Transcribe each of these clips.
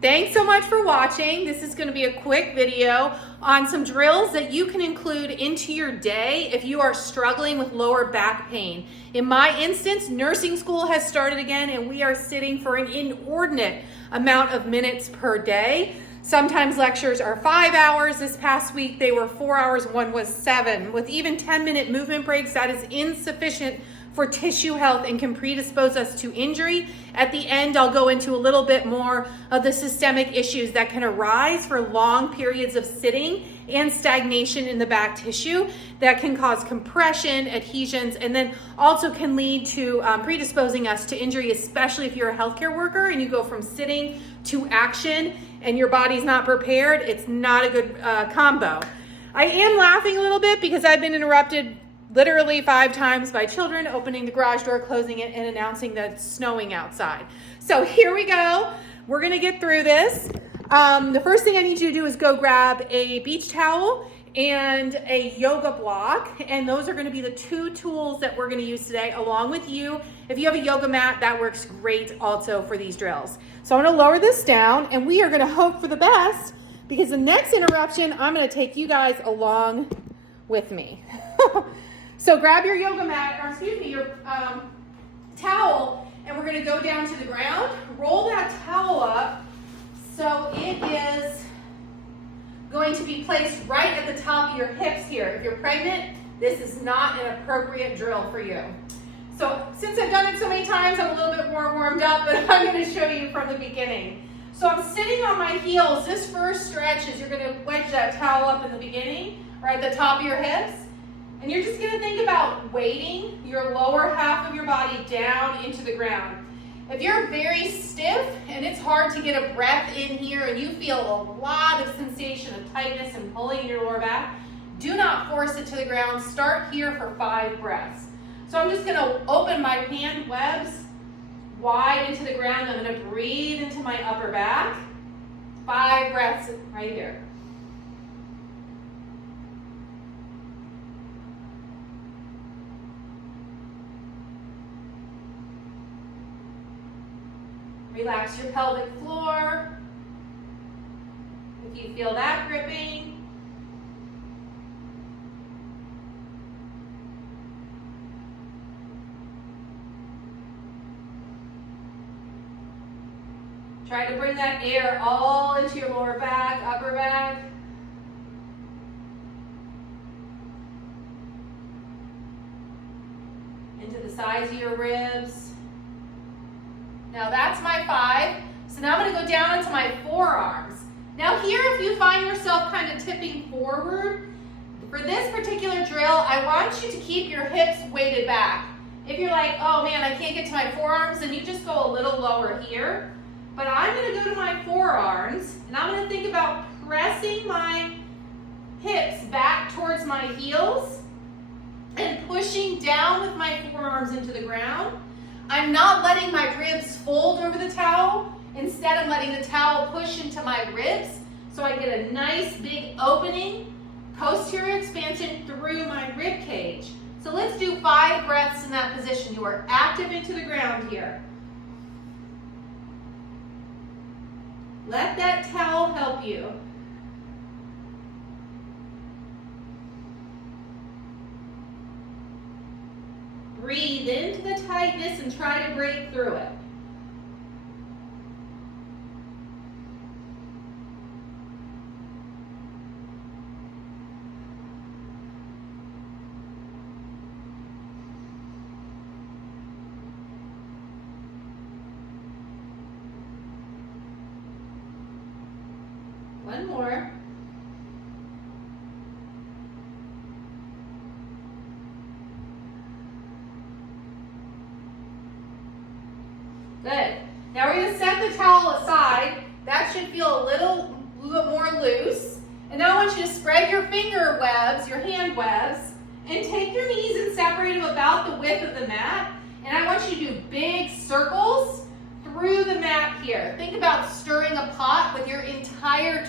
Thanks so much for watching. This is going to be a quick video on some drills that you can include into your day if you are struggling with lower back pain. In my instance, nursing school has started again and we are sitting for an inordinate amount of minutes per day. Sometimes lectures are 5 hours. This past week they were 4 hours, one was 7. With even 10-minute movement breaks, that is insufficient for tissue health and can predispose us to injury. At the end, I'll go into a little bit more of the systemic issues that can arise for long periods of sitting and stagnation in the back tissue that can cause compression, adhesions, and then also can lead to predisposing us to injury, especially if you're a healthcare worker and you go from sitting to action and your body's not prepared. It's not a good combo. I am laughing a little bit because I've been interrupted literally 5 times by children opening the garage door, closing it, and announcing that it's snowing outside. So here we go. We're gonna get through this. The first thing I need you to do is go grab a beach towel and a yoga block, and those are gonna be the 2 tools that we're gonna use today along with you. If you have a yoga mat, that works great also for these drills. So I'm gonna lower this down and we are gonna hope for the best because the next interruption, I'm gonna take you guys along with me. So grab your yoga mat, or excuse me, your towel, and we're gonna go down to the ground. Roll that towel up so it is going to be placed right at the top of your hips here. If you're pregnant, this is not an appropriate drill for you. So since I've done it so many times, I'm a little bit more warmed up, but I'm gonna show you from the beginning. So I'm sitting on my heels. This first stretch is you're gonna wedge that towel up in the beginning, right at the top of your hips. And you're just gonna think about weighting your lower half of your body down into the ground. If you're very stiff and it's hard to get a breath in here and you feel a lot of sensation of tightness and pulling in your lower back, do not force it to the ground. Start here for 5 breaths. So I'm just gonna open my hand webs wide into the ground. I'm gonna breathe into my upper back. 5 breaths right here. Relax your pelvic floor. If you feel that gripping. Try to bring that air all into your lower back, upper back. Into the sides of your ribs. Now that's my 5. So now I'm gonna go down into my forearms. Now here, if you find yourself kind of tipping forward, for this particular drill, I want you to keep your hips weighted back. If you're like, oh man, I can't get to my forearms, then you just go a little lower here. But I'm gonna go to my forearms, and I'm gonna think about pressing my hips back towards my heels and pushing down with my forearms into the ground. I'm not letting my ribs fold over the towel. Instead, I'm letting the towel push into my ribs so I get a nice big opening, posterior expansion through my rib cage. So let's do 5 breaths in that position. You are active into the ground here. Let that towel help you. Breathe into the tightness and try to break through it. One more. Good. Now we're going to set the towel aside. That should feel a little more loose. And now I want you to spread your finger webs, your hand webs, and take your knees and separate them about the width of the mat. And I want you to do big circles through the mat here. Think about stirring a pot with your entire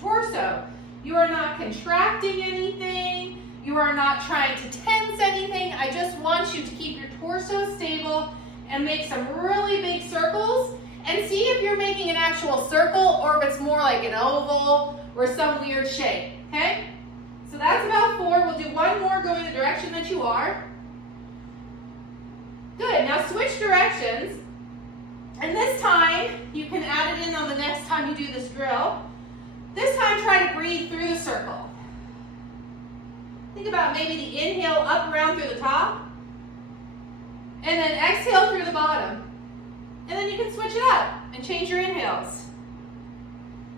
torso. You are not contracting anything. You are not trying to tense anything. I just want you to keep your torso stable and make some really big circles. and see if you're making an actual circle or if it's more like an oval or some weird shape, okay? So that's about 4. We'll do one more going the direction that you are. Good, now switch directions. And this time, you can add it in on the next time you do this drill. This time, try to breathe through the circle. Think about maybe the inhale up around through the top, and then exhale through the bottom. And then you can switch it up and change your inhales.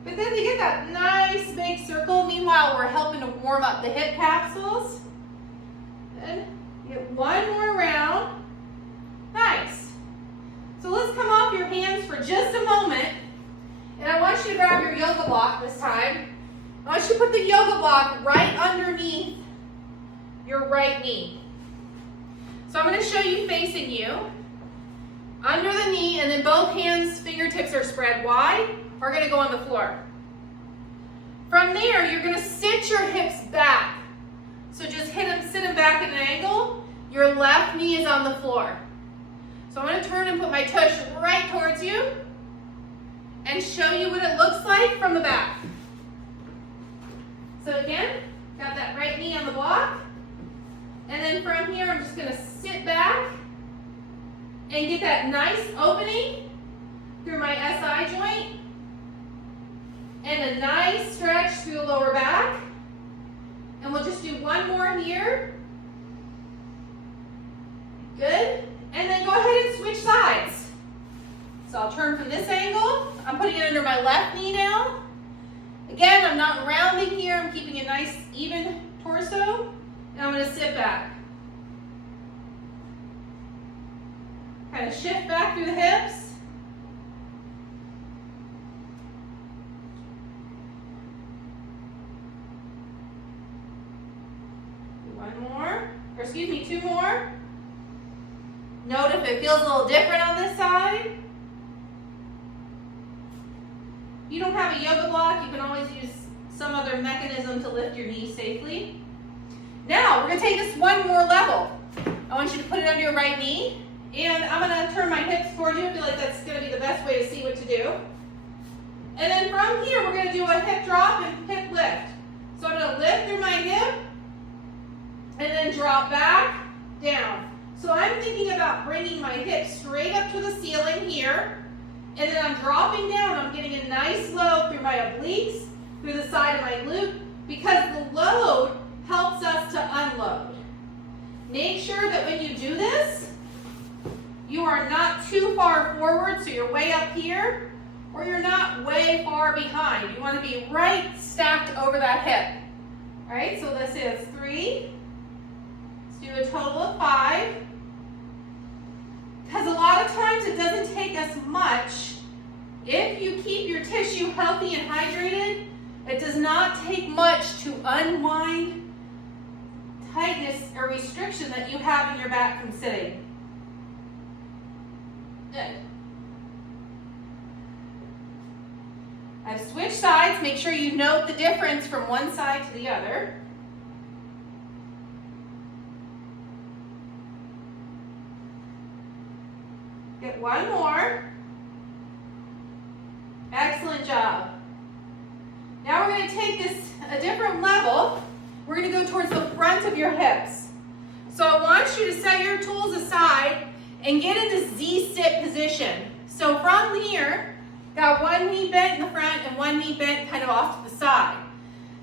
But then you get that nice big circle. Meanwhile, we're helping to warm up the hip capsules. Good. Get one more round. Nice. So let's come off your hands for just a moment. And I want you to grab your yoga block this time. I want you to put the yoga block right underneath your right knee. So I'm going to show you facing you. Under the knee, and then both hands, fingertips are spread wide, are going to go on the floor. From there, you're going to sit your hips back. So just sit them back at an angle. Your left knee is on the floor. So I'm going to turn and put my tush right towards you and show you what it looks like from the back. So again, got that right knee on the block. And then from here, I'm just going to sit back and get that nice opening through my SI joint and a nice stretch through the lower back. And we'll just do one more here. Good. And then go ahead and switch sides. So I'll turn from this angle. I'm putting it under my left knee now. Again, I'm not rounding here. I'm keeping a nice even torso. And I'm going to sit back. Kind of shift back through the hips. One more, or excuse me, 2 more. Note if it feels a little different on this side. If you don't have a yoga block, you can always use some other mechanism to lift your knee safely. Now, we're going to take this one more level. I want you to put it under your right knee. And I'm going to turn my hips towards you. I feel like that's going to be the best way to see what to do. And then from here, we're going to do a hip drop and hip lift. So I'm going to lift through my hip and then drop back, down. So I'm thinking about bringing my hip straight up to the ceiling here. And then I'm dropping down. I'm getting a nice load through my obliques, through the side of my glute, because the load helps us to unload. Make sure that when you do this, you are not too far forward, so you're way up here, or you're not way far behind. You want to be right stacked over that hip. All right, so this is 3. Let's do a total of 5. Because a lot of times it doesn't take us much. If you keep your tissue healthy and hydrated, it does not take much to unwind tightness or restriction that you have in your back from sitting. Good. I've switched sides. Make sure you note the difference from one side to the other. Get one more. Excellent job. Now we're going to take this a different level. We're going to go towards the front of your hips. So I want you to set your tools aside and get in this Z-sit position. So from here, got one knee bent in the front and one knee bent kind of off to the side.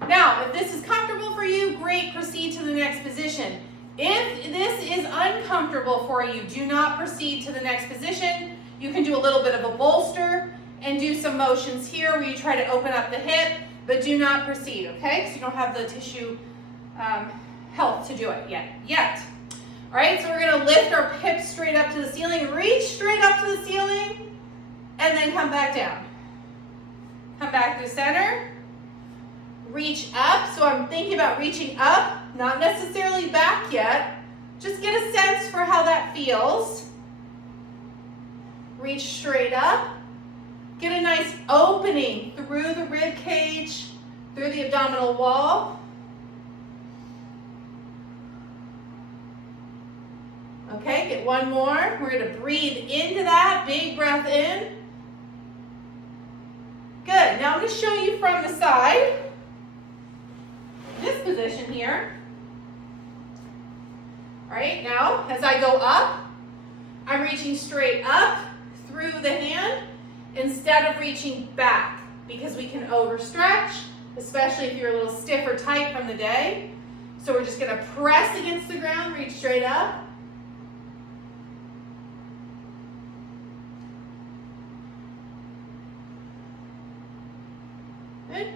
Now, if this is comfortable for you, great, proceed to the next position. If this is uncomfortable for you, do not proceed to the next position. You can do a little bit of a bolster and do some motions here where you try to open up the hip, but do not proceed, okay? Because you don't have the tissue health to do it yet. All right, so we're gonna lift our hips straight up to the ceiling, reach straight up to the ceiling, and then come back down. Come back to center, reach up. So I'm thinking about reaching up, not necessarily back yet. Just get a sense for how that feels. Reach straight up. Get a nice opening through the rib cage, through the abdominal wall. Okay, get one more. We're going to breathe into that. Big breath in. Good. Now I'm going to show you from the side. This position here. All right, now as I go up, I'm reaching straight up through the hand instead of reaching back because we can overstretch, especially if you're a little stiff or tight from the day. So we're just going to press against the ground, reach straight up. Good.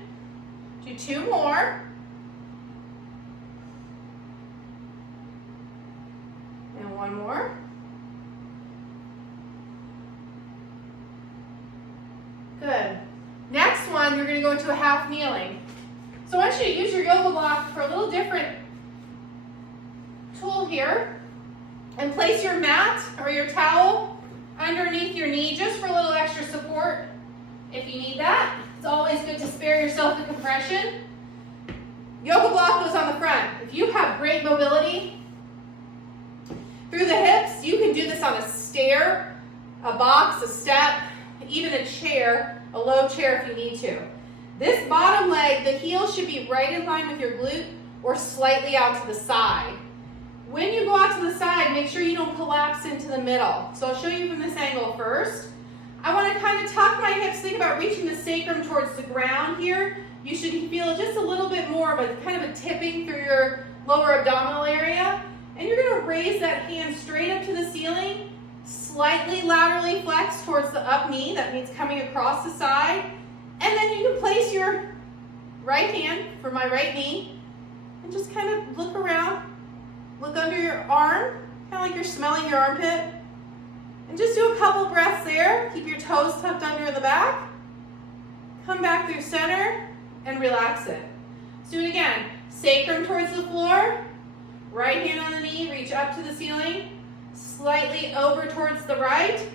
Do 2 more. And 1 more. Good. Next one, you're going to go into a half kneeling. So I want you to use your yoga block for a little different tool here. And place your mat or your towel underneath your knee just for a little extra support if you need that. It's always good to spare yourself the compression. Yoga block goes on the front. If you have great mobility through the hips, you can do this on a stair, a box, a step, even a chair, a low chair if you need to. This bottom leg, the heel should be right in line with your glute or slightly out to the side. When you go out to the side, make sure you don't collapse into the middle. So I'll show you from this angle first. I want to kind of tuck my hips, think about reaching the sacrum towards the ground here. You should feel just a little bit more of a kind of a tipping through your lower abdominal area. And you're going to raise that hand straight up to the ceiling, slightly laterally flex towards the up knee. That means coming across the side. And then you can place your right hand for my right knee and just kind of look around, look under your arm, kind of like you're smelling your armpit. And just do a couple breaths there. Keep your toes tucked under in the back. Come back through center and relax it. Let's do it again. Sacrum towards the floor. Right hand on the knee, reach up to the ceiling. Slightly over towards the right.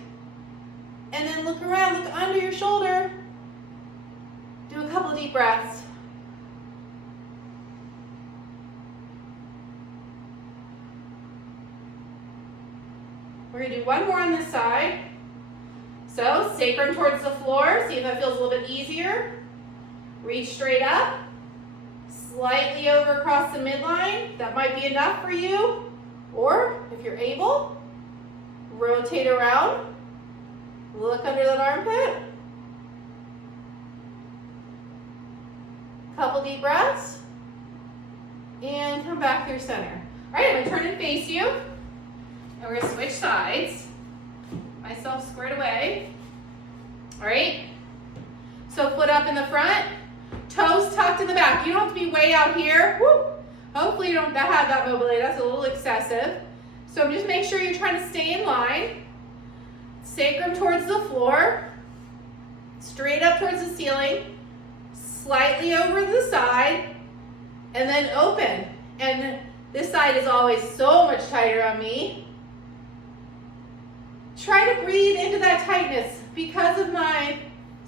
And then look around, look under your shoulder. Do a couple deep breaths. We're going to do 1 more on this side. So, sacrum towards the floor. See if that feels a little bit easier. Reach straight up. Slightly over across the midline. That might be enough for you. Or, if you're able, rotate around. Look under that armpit. Couple deep breaths. And come back through center. All right, I'm going to turn and face you. And we're going to switch sides. Myself squared away. All right. So foot up in the front. Toes tucked in the back. You don't have to be way out here. Woo. Hopefully you don't have that mobility. That's a little excessive. So just make sure you're trying to stay in line. Sacrum towards the floor. Straight up towards the ceiling. Slightly over to the side. And then open. And this side is always so much tighter on me. Try to breathe into that tightness. Because of my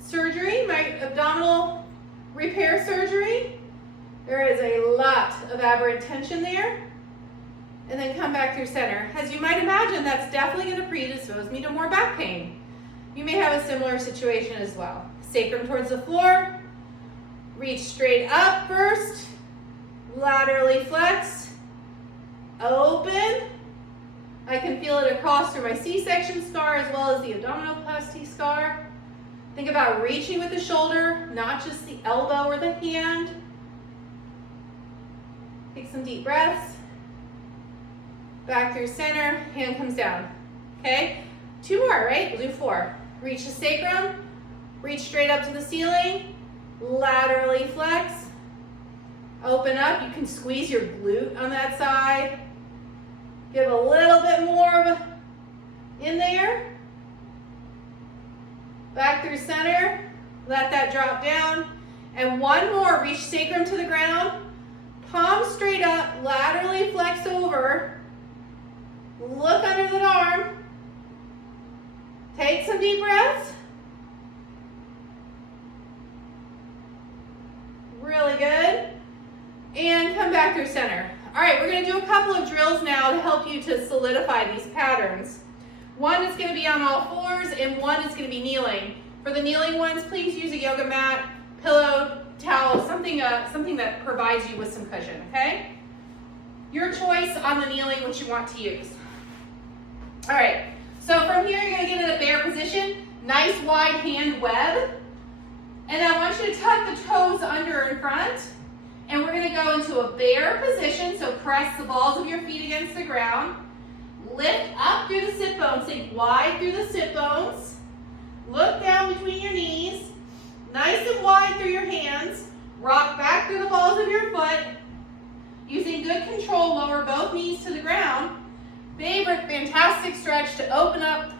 surgery, my abdominal repair surgery, there is a lot of aberrant tension there. And then come back through center. As you might imagine, that's definitely going to predispose me to more back pain. You may have a similar situation as well. Sacrum towards the floor. Reach straight up first. Laterally flex. Open. I can feel it across through my C-section scar as well as the abdominoplasty scar. Think about reaching with the shoulder, not just the elbow or the hand. Take some deep breaths. Back through center, hand comes down. Okay? 2 more, right? We'll do 4. Reach the sacrum, reach straight up to the ceiling, laterally flex. Open up, you can squeeze your glute on that side. Give a little bit more in there. Back through center, let that drop down. And 1 more, reach sacrum to the ground. Palms straight up, laterally flex over. Look under the arm. Take some deep breaths. Really good. And come back through center. All right, we're going to do a couple of drills now to help you to solidify these patterns. One is going to be on all fours and one is going to be kneeling. For the kneeling ones, please use a yoga mat something that provides you with some cushion, okay? Your choice on the kneeling, which you want to use. All right, so from here, you're gonna get in a bear position, nice wide hand web. And I want you to tuck the toes under in front. And we're gonna go into a bear position, so press the balls of your feet against the ground. Lift up through the sit bones, think wide through the sit bones. Look down between your knees, nice and wide through your hands. Rock back through the balls of your foot. Using good control, lower both knees to the ground. Favorite, fantastic stretch to open up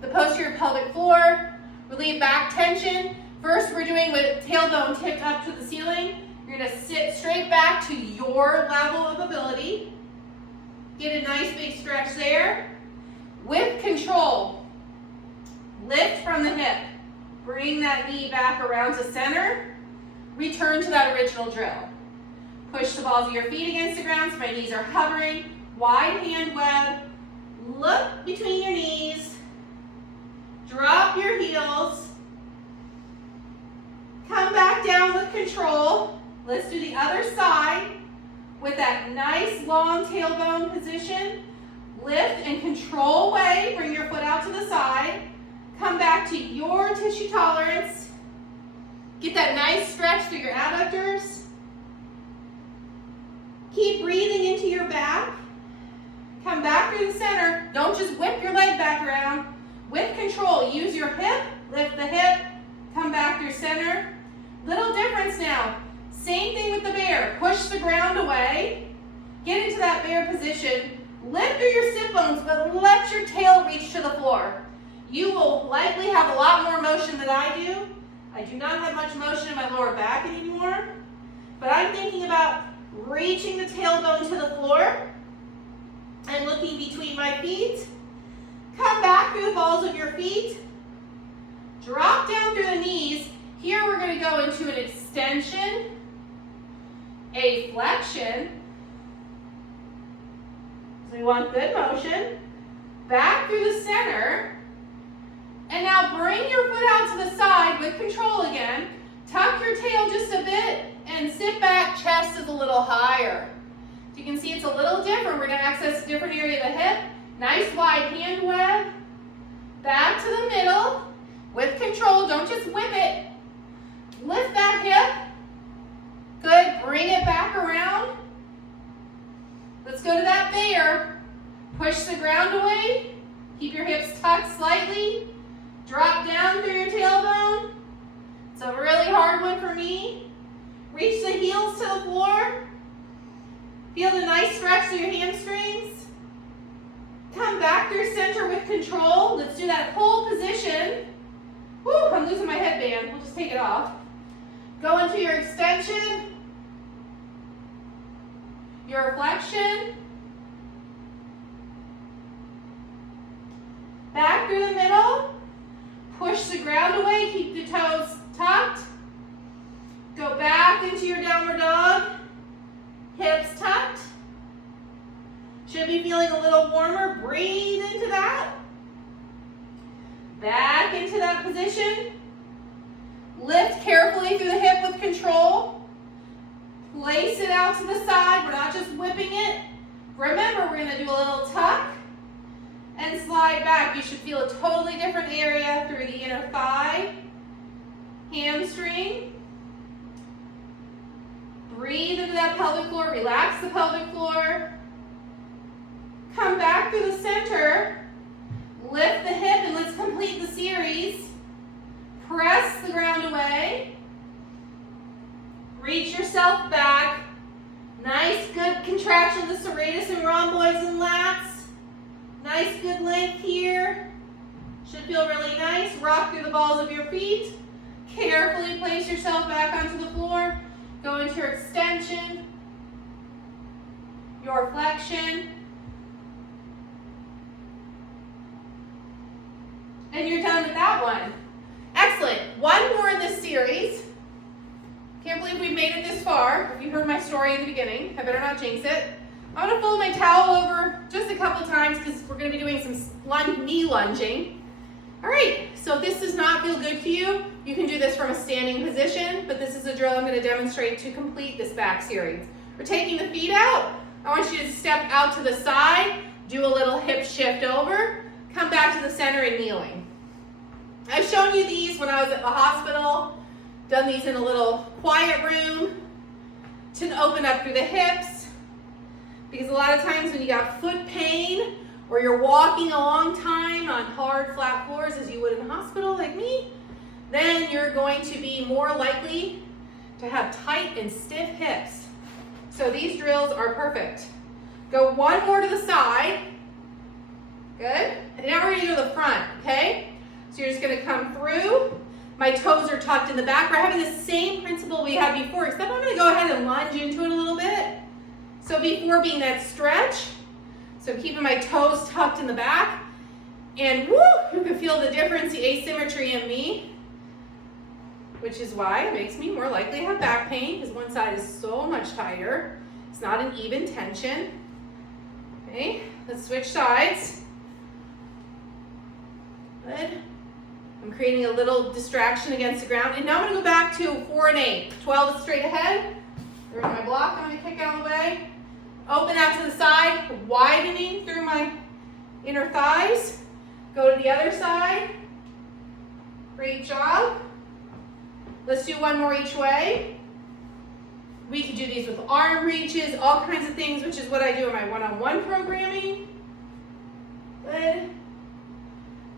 the posterior pelvic floor, relieve back tension. First, we're doing with tailbone tipped up to the ceiling. You're gonna sit straight back to your level of ability. Get a nice big stretch there. With control, lift from the hip. Bring that knee back around to center. Return to that original drill. Push the balls of your feet against the ground so my knees are hovering. Wide hand web. Look between your knees. Drop your heels. Come back down with control. Let's do the other side with that nice long tailbone position. Lift and control way. Bring your foot out to the side. Come back to your tissue tolerance. Get that nice stretch through your adductors. Keep breathing into your back. Come back through the center. Don't just whip your leg back around. With control, use your hip, lift the hip, come back through center. Little difference now. Same thing with the bear. Push the ground away. Get into that bear position. Lift through your sit bones, but let your tail reach to the floor. You will likely have a lot more motion than I do. I do not have much motion in my lower back anymore, but I'm thinking about reaching the tailbone to the floor and looking between my feet. Come back through the balls of your feet. Drop down through the knees. Here we're going to go into an extension, a flexion. So we want good motion. Back through the center. And now bring your foot out to the side with control again. Tuck your tail just a bit and sit back, chest is a little higher. So you can see it's a little different. We're going to access a different area of the hip. Nice wide hand web. Back to the middle. With control, don't just whip it. Lift that hip. Good, bring it back around. Let's go to that bear. Push the ground away. Keep your hips tucked slightly. Drop down through your tailbone. It's a really hard one for me. Reach the heels to the floor. Feel the nice stretch through your hamstrings. Come back through center with control. Let's do that whole position. Whew, I'm losing my headband. We'll just take it off. Go into your extension, your flexion. Back through the middle. Push the ground away. Keep the toes tucked. Go back into your downward dog. Hips tucked. Should be feeling a little warmer. Breathe into that. Back into that position. Lift carefully through the hip with control. Place it out to the side. We're not just whipping it. Remember, we're going to do a little tuck and slide back. You should feel a totally different area through the inner thigh, hamstring. Breathe into that pelvic floor. Relax the pelvic floor. Come back through the center. Lift the hip and let's complete the series. Press the ground away. Reach yourself back. Nice, good contraction of the serratus and rhomboids and lats. Nice, good length here. Should feel really nice. Rock through the balls of your feet. Carefully place yourself back onto the floor. Go into your extension, your flexion. And you're done with that one. Excellent. One more in this series. Can't believe we've made it this far. If you heard my story in the beginning, I better not jinx it. I'm going to fold my towel over just a couple times because we're going to be doing some knee lunging. All right, so if this does not feel good to you, you can do this from a standing position, but this is a drill drill I'm going to demonstrate to complete this back series. We're taking the feet out. I want you to step out to the side, do a little hip shift over, come back to the center and kneeling. I've shown you these when I was at the hospital, done these in a little quiet room to open up through the hips, because a lot of times when you got foot pain or you're walking a long time on hard, flat floors as you would in the hospital like me, then you're going to be more likely to have tight and stiff hips. So these drills are perfect. Go one more to the side. Good. And now we're going to go to the front, okay? So you're just going to come through. My toes are tucked in the back. We're having the same principle we had before, except I'm going to go ahead and lunge into it a little bit. So before being that stretch, so keeping my toes tucked in the back, and woo, you can feel the difference, the asymmetry in me, which is why it makes me more likely to have back pain, because one side is so much tighter. It's not an even tension. Okay, let's switch sides. Good. I'm creating a little distraction against the ground. And now I'm going to go back to 4 and 8. 12 is straight ahead. There's my block. I'm going to kick out of the way. Open out to the side, widening through my inner thighs. Go to the other side. Great job. Let's do one more each way. We can do these with arm reaches, all kinds of things, which is what I do in my one-on-one programming. Good.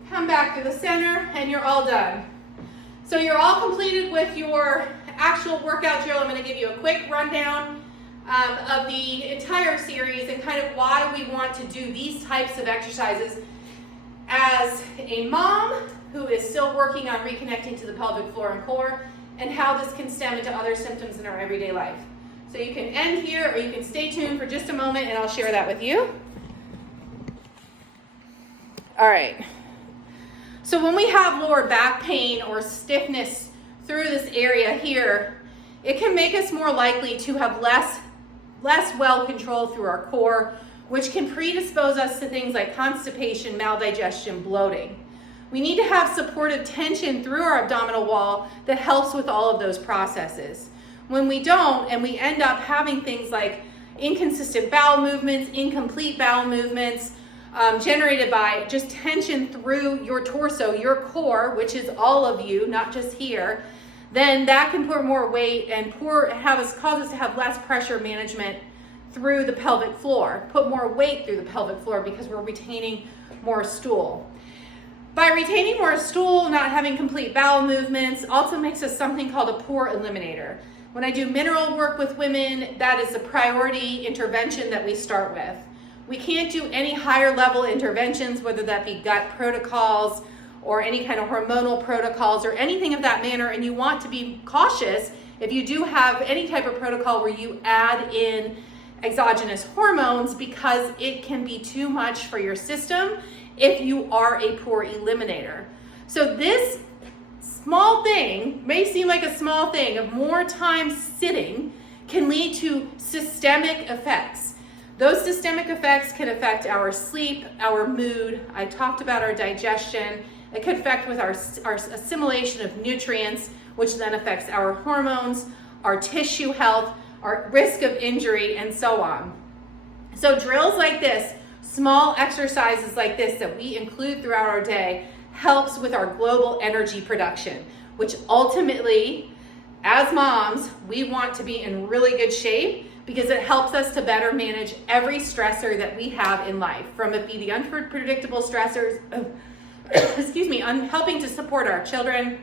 Come back to the center, and you're all done. So you're all completed with your actual workout drill. I'm going to give you a quick rundown of the entire series and kind of why we want to do these types of exercises as a mom who is still working on reconnecting to the pelvic floor and core, and how this can stem into other symptoms in our everyday life. So you can end here, or you can stay tuned for just a moment, and I'll share that with you. All right. So when we have lower back pain or stiffness through this area here, it can make us more likely to have less well control through our core, which can predispose us to things like constipation, maldigestion, bloating. We need to have supportive tension through our abdominal wall that helps with all of those processes. When we don't, and we end up having things like inconsistent bowel movements, incomplete bowel movements, generated by just tension through your torso, your core, which is all of you, not just here, then that can put more weight and cause us to have less pressure management through the pelvic floor, put more weight through the pelvic floor because we're retaining more stool. By retaining more stool, not having complete bowel movements, also makes us something called a poor eliminator. When I do mineral work with women, that is a priority intervention that we start with. We can't do any higher level interventions, whether that be gut protocols or any kind of hormonal protocols or anything of that manner, and you want to be cautious if you do have any type of protocol where you add in exogenous hormones, because it can be too much for your system if you are a poor eliminator. So this small thing may seem like a small thing of more time sitting can lead to systemic effects. Those systemic effects can affect our sleep, our mood. I talked about our digestion. It could affect with our assimilation of nutrients, which then affects our hormones, our tissue health, our risk of injury, and so on. So drills like this, small exercises like this that we include throughout our day, helps with our global energy production, which ultimately, as moms, we want to be in really good shape because it helps us to better manage every stressor that we have in life, from it be the unpredictable stressors, helping to support our children,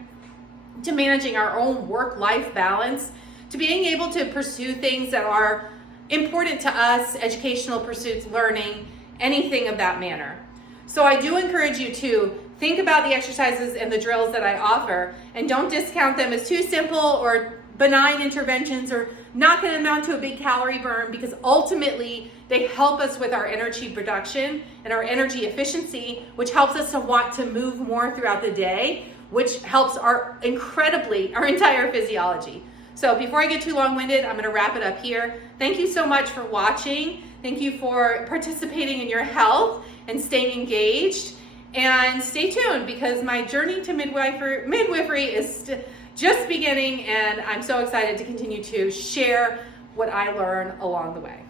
to managing our own work-life balance, to being able to pursue things that are important to us, educational pursuits, learning, anything of that manner. So I do encourage you to think about the exercises and the drills that I offer, and don't discount them as too simple or benign interventions or not going to amount to a big calorie burn, because ultimately they help us with our energy production and our energy efficiency, which helps us to want to move more throughout the day, which helps our entire physiology. So before I get too long-winded, I'm going to wrap it up here. Thank you so much for watching. Thank you for participating in your health and staying engaged. And stay tuned, because my journey to midwifery is just beginning, and I'm so excited to continue to share what I learn along the way.